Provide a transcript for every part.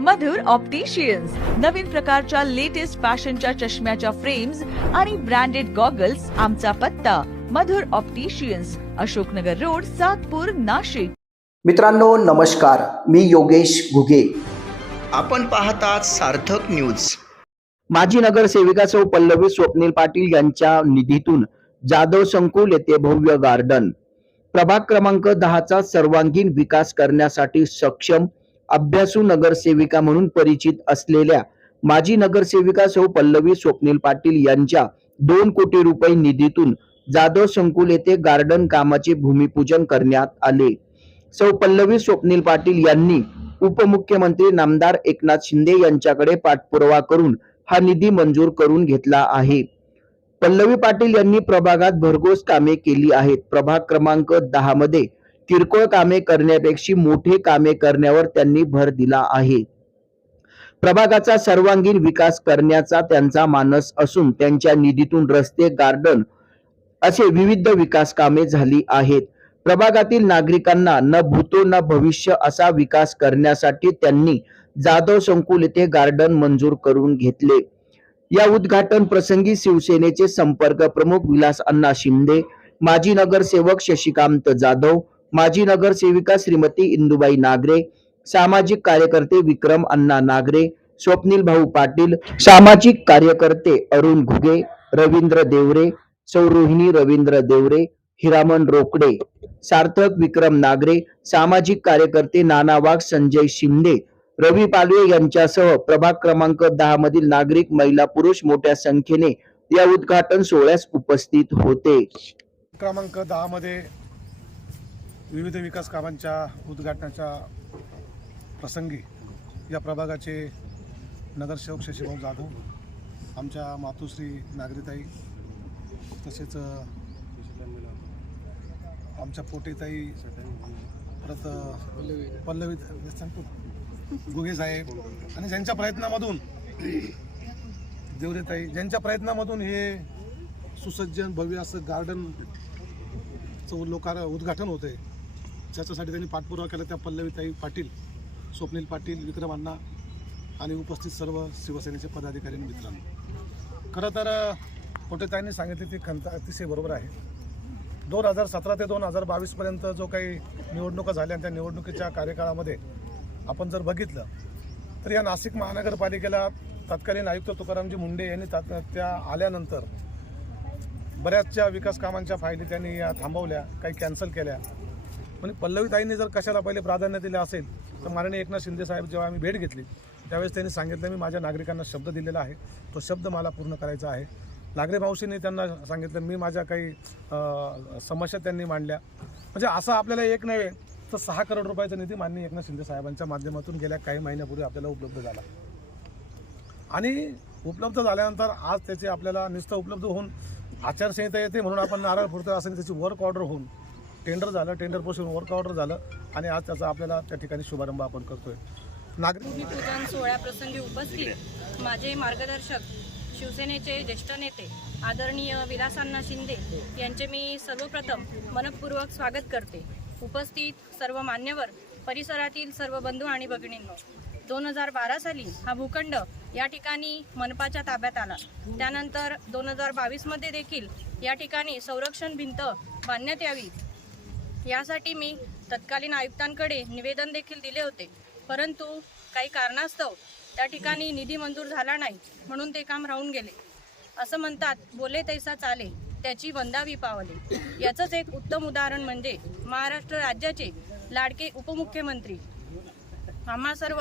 मधुर opticians नवीन प्रकारच्या latest फॅशनच्या चष्म्याच्या फ्रेम्स आणि ब्रँडेड गॉगल्स आमचा पत्ता. Madhur opticians Ashoknagar road Satpur Nashik. मित्रांनो नमस्कार. मी योगेश घुगे. आपण पाहतात सार्थक न्यूज माजी नगरसेविका सौ पल्लवी स्वप्नील पाटील यांच्या निधीतून जाधव संकुल येथे भव्य गार्डन प्रभाग क्रमांक दहाचा सर्वांगीण विकास करण्यासाठी सक्षम अभ्यासू नगरसेविका म्हणून परिचित असलेल्या माजी नगरसेविका सौ पल्लवी स्वप्नील पाटील यांच्या दोन कोटी रुपये निधीतून जाधव संकुल येथे गार्डन कामाचे भूमिपूजन करण्यात आले. सौ पल्लवी स्वप्नील पाटील यांनी उपमुख्यमंत्री नामदार एकनाथ शिंदे यांच्याकडे पाठपुरावा करून हा निधी मंजूर करून घेतला आहे. पल्लवी पाटील यांनी प्रभागात भरघोस कामे केली आहेत. प्रभाग क्रमांक दहा मध्ये किरकोळ कामे करण्यापेक्षा मोठे कामे करण्यावर त्यांनी भर दिला आहे. प्रभागाचा सर्वांगीण विकास करण्याचा त्यांचा मानस असून त्यांच्या निधीतून रस्ते गार्डन असे विविध विकास कामे झाली आहेत. प्रभागातील नागरिकांना न भूतो न भविष्य असा विकास करण्यासाठी त्यांनी जाधव संकुल येथे गार्डन मंजूर करून घेतले. या उद्घाटन प्रसंगी शिवसेनेचे संपर्क प्रमुख विलास अण्णा शिंदे माजी नगरसेवक शशिकांत जाधव माजी नगरसेविका श्रीमती इंदुबाई नागरे सामाजिक कार्यकर्ते विक्रम अण्णा नागरे स्वप्नील भाऊ पाटील सामाजिक कार्यकर्ते अरुण घुगे रवींद्र देवरे सौरोहिणी रवींद्र देवरे हिरामन रोकडे सार्थक विक्रम नागरे सामाजिक कार्यकर्ते नाना वाघ संजय शिंदे रवी पालवे यांच्यासह प्रभाग क्रमांक दहा मधील नागरिक महिला पुरुष मोठ्या संख्येने या उद्घाटन सोहळ्यास उपस्थित होते. क्रमांक दहामध्ये विविध विकास कामांच्या उद्घाटनाच्या प्रसंगी या प्रभागाचे नगरसेवक शशीभाऊ जाधव आमच्या मातोश्री नागरीताई तसेच आमच्या पोटेताई परत पल्लवी सांगतो गुगे साहेब आणि ज्यांच्या प्रयत्नामधून देवरेताई ज्यांच्या प्रयत्नामधून हे सुसज्जन भव्य असं गार्डनचं लोकार उद्घाटन होतं आहे ज्याच्यासाठी त्यांनी पाठपुरावा केला त्या पल्लवीताई पाटील स्वप्नील पाटील विक्रम अण्णा आणि उपस्थित सर्व शिवसेनेचे पदाधिकारी आणि मित्रांनो. खरं तर पोटेताईंनी सांगितले ती खंत अतिशय बरोबर आहे. दोन हजार सतरा ते दोन हजार बावीसपर्यंत जो काही निवडणुका झाल्या आणि त्या निवडणुकीच्या कार्यकाळामध्ये आपण जर बघितलं तर या नाशिक महानगरपालिकेला तत्कालीन आयुक्त तुकारामजी मुंडे यांनी त्या आल्यानंतर बऱ्याचशा विकास कामांच्या फायली त्यांनी या थांबवल्या काही कॅन्सल केल्या. म्हणजे पल्लवीताईंनी जर कशाला पहिले प्राधान्य दिले असेल तर माननीय एकनाथ शिंदे साहेब जेव्हा आम्ही भेट घेतली त्यावेळेस त्यांनी सांगितलं मी माझ्या नागरिकांना शब्द दिलेला आहे. तो शब्द मला पूर्ण करायचा आहे. नागरे मावशींनी त्यांना सांगितलं मी माझ्या काही समस्या त्यांनी मांडल्या. म्हणजे असं आपल्याला एक नव्हे तर सहा करोड रुपयाचा निधी माननीय एकनाथ शिंदे साहेबांच्या माध्यमातून गेल्या काही महिन्यापूर्वी आपल्याला उपलब्ध झाला. आणि उपलब्ध झाल्यानंतर आज त्याचे आपल्याला नुसतं उपलब्ध होऊन आचारसंहिता येते म्हणून आपण नारळ फोडतो असं त्याची वर्क ऑर्डर होऊन टेंडर झालं टेंडरपासून वर्क ऑर्डर झालं आणि आज त्याचा आपल्याला त्या ठिकाणी शुभारंभ आपण करतोय. नागरिक पूजन सोहळ्याप्रसंगी उपस्थित. माझे मार्गदर्शक शिवसेनेचे ज्येष्ठ नेते आदरणीय विलासांना शिंदे यांचे मी सर्वप्रथम मनपूर्वक स्वागत करते. उपस्थित सर्व मान्यवर परिसरातील सर्व बंधू आणि भगिनींनो दोन हजार बारा साली हा भूखंड या ठिकाणी मनपाच्या ताब्यात आला. त्यानंतर दोन हजार बावीसमध्ये देखील या ठिकाणी संरक्षण भिंत बांधण्यात यावी यासाठी मी तत्कालीन आयुक्तांकडे निवेदन देखील दिले होते. परंतु काही कारणास्तव त्या ठिकाणी निधी मंजूर झाला नाही म्हणून ते काम राहून गेले. असं म्हणतात बोले तैसा चाले त्याची वंदावी पावले याचंच एक उत्तम उदाहरण म्हणजे महाराष्ट्र राज्याचे लाडके उपमुख्यमंत्री. आम्हा सर्व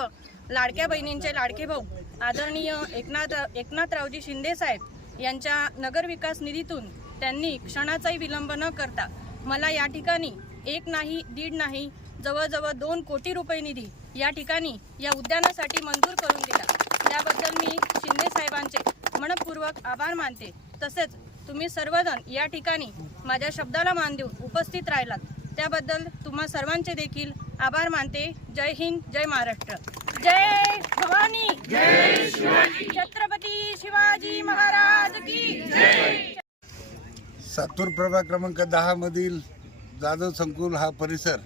लाडक्या बहिणींचे लाडके भाऊ आदरणीय एकनाथ एकनाथरावजी शिंदेसाहेब यांच्या नगरविकास निधीतून त्यांनी क्षणाचाही विलंब न करता मला या ठिकाणी एक नाही दीड नाही जवळजवळ दोन कोटी रुपये निधी या ठिकाणी या उद्यानासाठी मंजूर करून दिला. त्याबद्दल मी शिंदे साहेबांचे मनपूर्वक आभार मानते. तसेच तुम्ही सर्वजण या ठिकाणी माझ्या शब्दाला मान देऊन उपस्थित राहिलात. त्याबद्दल तुम्हा सर्वांचे देखील आभार मानते. जय हिंद जय महाराष्ट्र. जय भवानी. छत्रपती शिवाजी महाराज की सातूर प्रभाग क्रमांक दहा मधील जाधव संकुल हा परिसर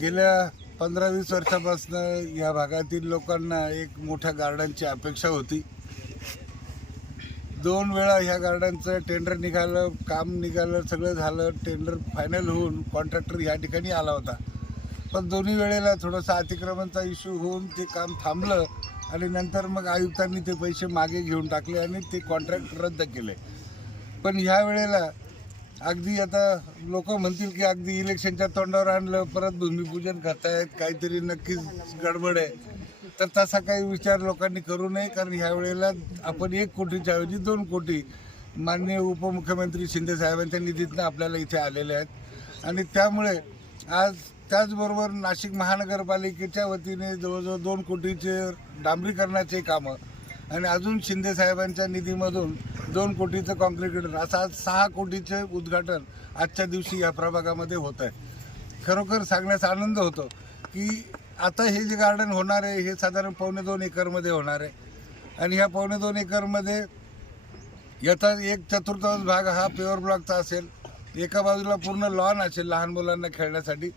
गेल्या पंधरा वीस वर्षापासून या भागातील लोकांना एक मोठ्या गार्डनची अपेक्षा होती. दोन वेळा ह्या गार्डनचं टेंडर निघालं काम निघालं सगळं झालं टेंडर फायनल होऊन कॉन्ट्रॅक्टर या ठिकाणी आला होता. पण दोन्ही वेळेला थोडंसं अतिक्रमणचा इश्यू होऊन ते काम थांबलं आणि नंतर मग आयुक्तांनी ते पैसे मागे घेऊन टाकले आणि ते कॉन्ट्रॅक्ट रद्द केले. पण ह्या वेळेला अगदी आता लोक म्हणतील की अगदी इलेक्शनच्या तोंडावर आणलं परत भूमिपूजन करतायत काहीतरी नक्कीच गडबड आहे. तर तसा काही विचार लोकांनी करू नये कारण ह्या वेळेला आपण एक कोटीच्या ऐवजी दोन कोटी माननीय उपमुख्यमंत्री शिंदे साहेबांच्या निधीतनं आपल्याला इथे आलेले आहेत. आणि त्यामुळे आज त्याचबरोबर नाशिक महानगरपालिकेच्या वतीने जवळजवळ दोन कोटीचे डांबरीकरणाचे कामं आणि अजून शिंदे साहेबांच्या निधीमधून दोन कोटीचं कॉन्क्रीट असं आज सहा कोटीचे उद्घाटन आजच्या दिवशी या प्रभागामध्ये होत आहे. खरोखर सांगण्याचा आनंद होतो की आता हे जे गार्डन होणार आहे हे साधारण पावणे दोन एकरमध्ये होणार आहे. आणि ह्या पावणे दोन एकरमध्ये याचा एक चतुर्थांश भाग हा प्युअर ब्लॉकचा असेल. एका बाजूला पूर्ण लॉन असेल लहान मुलांना खेळण्यासाठी.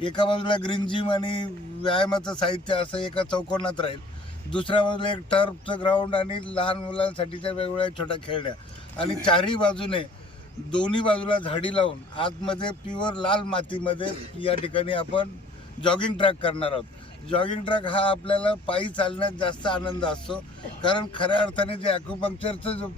एका बाजूला ग्रीन जिम आणि व्यायामाचं साहित्य असं एका चौकोनात राहील. दुसऱ्या बाजूला एक टर्फचं ग्राउंड आणि लहान मुलांसाठीच्या वेगवेगळ्या छोट्या खेळण्या. आणि चारही बाजूने दोन्ही बाजूला झाडी लावून आतमध्ये प्युअर लाल मातीमध्ये या ठिकाणी आपण जॉगिंग ट्रॅक करणार आहोत. जॉगिंग ट्रॅक हा आपल्याला पायी चालण्यात जास्त आनंद असतो. कारण खऱ्या अर्थाने जे ॲक्युपंक्चरचं जो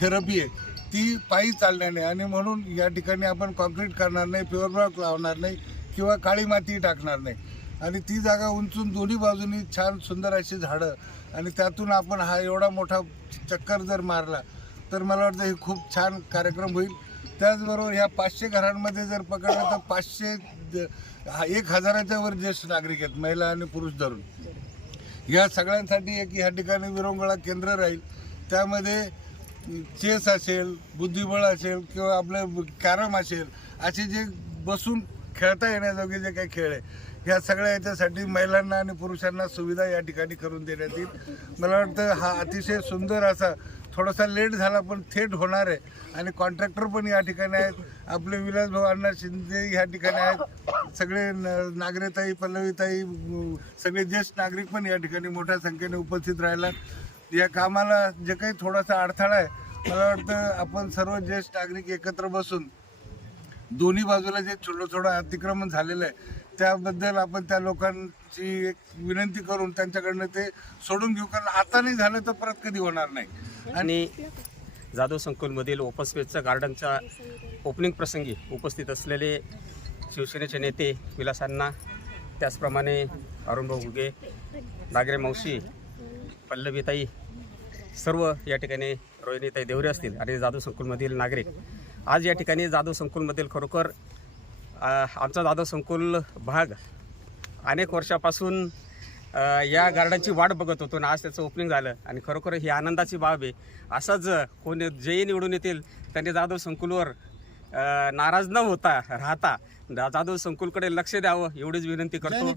थेरपी आहे ती पायी चालण्याने आणि म्हणून या ठिकाणी आपण कॉन्क्रीट करणार नाही प्युअर ब्लॉक लावणार नाही किंवा काळी माती टाकणार नाही. आणि ती जागा उंचून दोन्ही बाजूनी छान सुंदर अशी झाडं. आणि त्यातून आपण हा एवढा मोठा चक्कर जर मारला तर मला वाटतं हे खूप छान कार्यक्रम होईल. त्याचबरोबर ह्या पाचशे घरांमध्ये जर पकडलं तर पाचशे हा एक हजाराच्या वर ज्येष्ठ नागरिक आहेत महिला आणि पुरुष धरून. या सगळ्यांसाठी एक ह्या ठिकाणी विरंगुळा केंद्र राहील. त्यामध्ये चेस असेल बुद्धिबळ असेल किंवा आपलं कॅरम असेल असे जे बसून खेळता येण्याजोगे जे काही खेळ आहे ह्या सगळ्या याच्यासाठी महिलांना आणि पुरुषांना सुविधा या ठिकाणी करून देण्यात येईल. मला वाटतं हा अतिशय सुंदर असा थोडासा लेट झाला पण थेट होणार आहे. आणि कॉन्ट्रॅक्टर पण या ठिकाणी आहेत. आपले विलासभाऊ अण्णा शिंदे ह्या ठिकाणी आहेत. सगळे न- नागरेताई पल्लवीताई सगळे ज्येष्ठ नागरिक पण या ठिकाणी मोठ्या संख्येने उपस्थित राहिला. या कामाला जे काही थोडासा अडथळा आहे मला वाटतं आपण सर्व ज्येष्ठ नागरिक एकत्र बसून दोन्ही बाजूला जे छोटं छोटं अतिक्रमण झालेलं आहे त्याबद्दल आपण त्या लोकांची एक विनंती करून त्यांच्याकडनं ते सोडून घेऊ कारण आता नाही झालं तर परत कधी होणार नाही. आणि जाधव संकुलमधील ओपन स्पेसच्या गार्डनच्या ओपनिंग प्रसंगी उपस्थित असलेले शिवसेनेचे नेते विलासांना त्याचप्रमाणे अरुणभाऊ घुगे नागरे मावशी पल्लवीताई सर्व या ठिकाणी रोहिणीताई देवरे असतील आणि जाधव संकुलमधील नागरिक. आज या ठिकाणी जाधव संकुलमधील खरोखर आमचा जाधव संकुल भाग. अनेक वर्षापासून या गार्डनची वाट बघत होतो आणि आज त्याचं ओपनिंग झालं. आणि खरोखर ही आनंदाची बाब आहे. असंच कोणी जेही निवडून येतील त्यांनी जाधव संकुलवर नाराज न होता राहता जाधव संकुलकडे लक्ष द्यावं एवढीच विनंती करतो.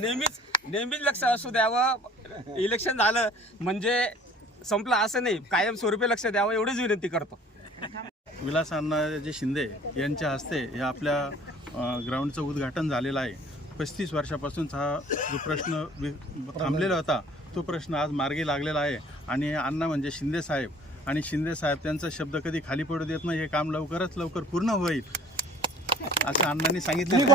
नेहमीच नेहमीच लक्ष असू द्यावं. इलेक्शन झालं म्हणजे संपलं असं नाही. कायमस्वरूपी लक्ष द्यावं एवढीच विनंती करतो. विलास अण्णाजी शिंदे यांच्या हस्ते हे आपल्या ग्राउंडचं उद्घाटन झालेलं आहे. पस्तीस वर्षापासूनचा हा जो प्रश्न थांबलेला होता तो प्रश्न आज मार्गी लागलेला आहे. आणि अण्णा म्हणजे शिंदे साहेब. आणि शिंदे साहेब त्यांचा शब्द कधी खाली पडू देत नाही हे काम लवकरच लवकर पूर्ण होईल. असं अण्णांनी सांगितलं.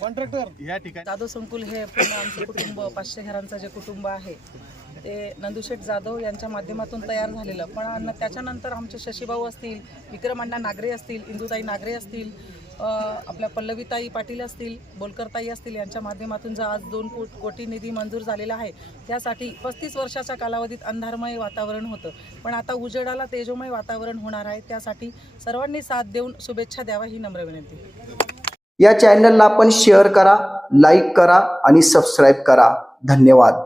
कॉन्ट्रॅक्टर. या ठिकाणी जाधव संकुल हे पूर्ण आमचे कुटुंब पाचशे घरांचं जे कुटुंब आहे ते नंदुशेठ जाधव यांच्या माध्यमातून तयार झालेलं. पण त्याच्यानंतर आमचे शशीभाऊ असतील विक्रमांना नागरे असतील इंदुताई नागरे असतील आपल्या पल्लवीताई पाटील असतील बोलकरताई असतील यांच्या माध्यमातून जो आज दोन कोट कोटी निधी मंजूर झालेला आहे त्यासाठी पस्तीस वर्षाच्या कालावधीत अंधारमय वातावरण होतं. पण आता उजेडाला तेजोमय वातावरण होणार आहे त्यासाठी सर्वांनी साथ देऊन शुभेच्छा द्यावा ही नम्र विनंती. या चॅनलला आपण शेअर करा लाईक करा आणि सबस्क्राईब करा. धन्यवाद.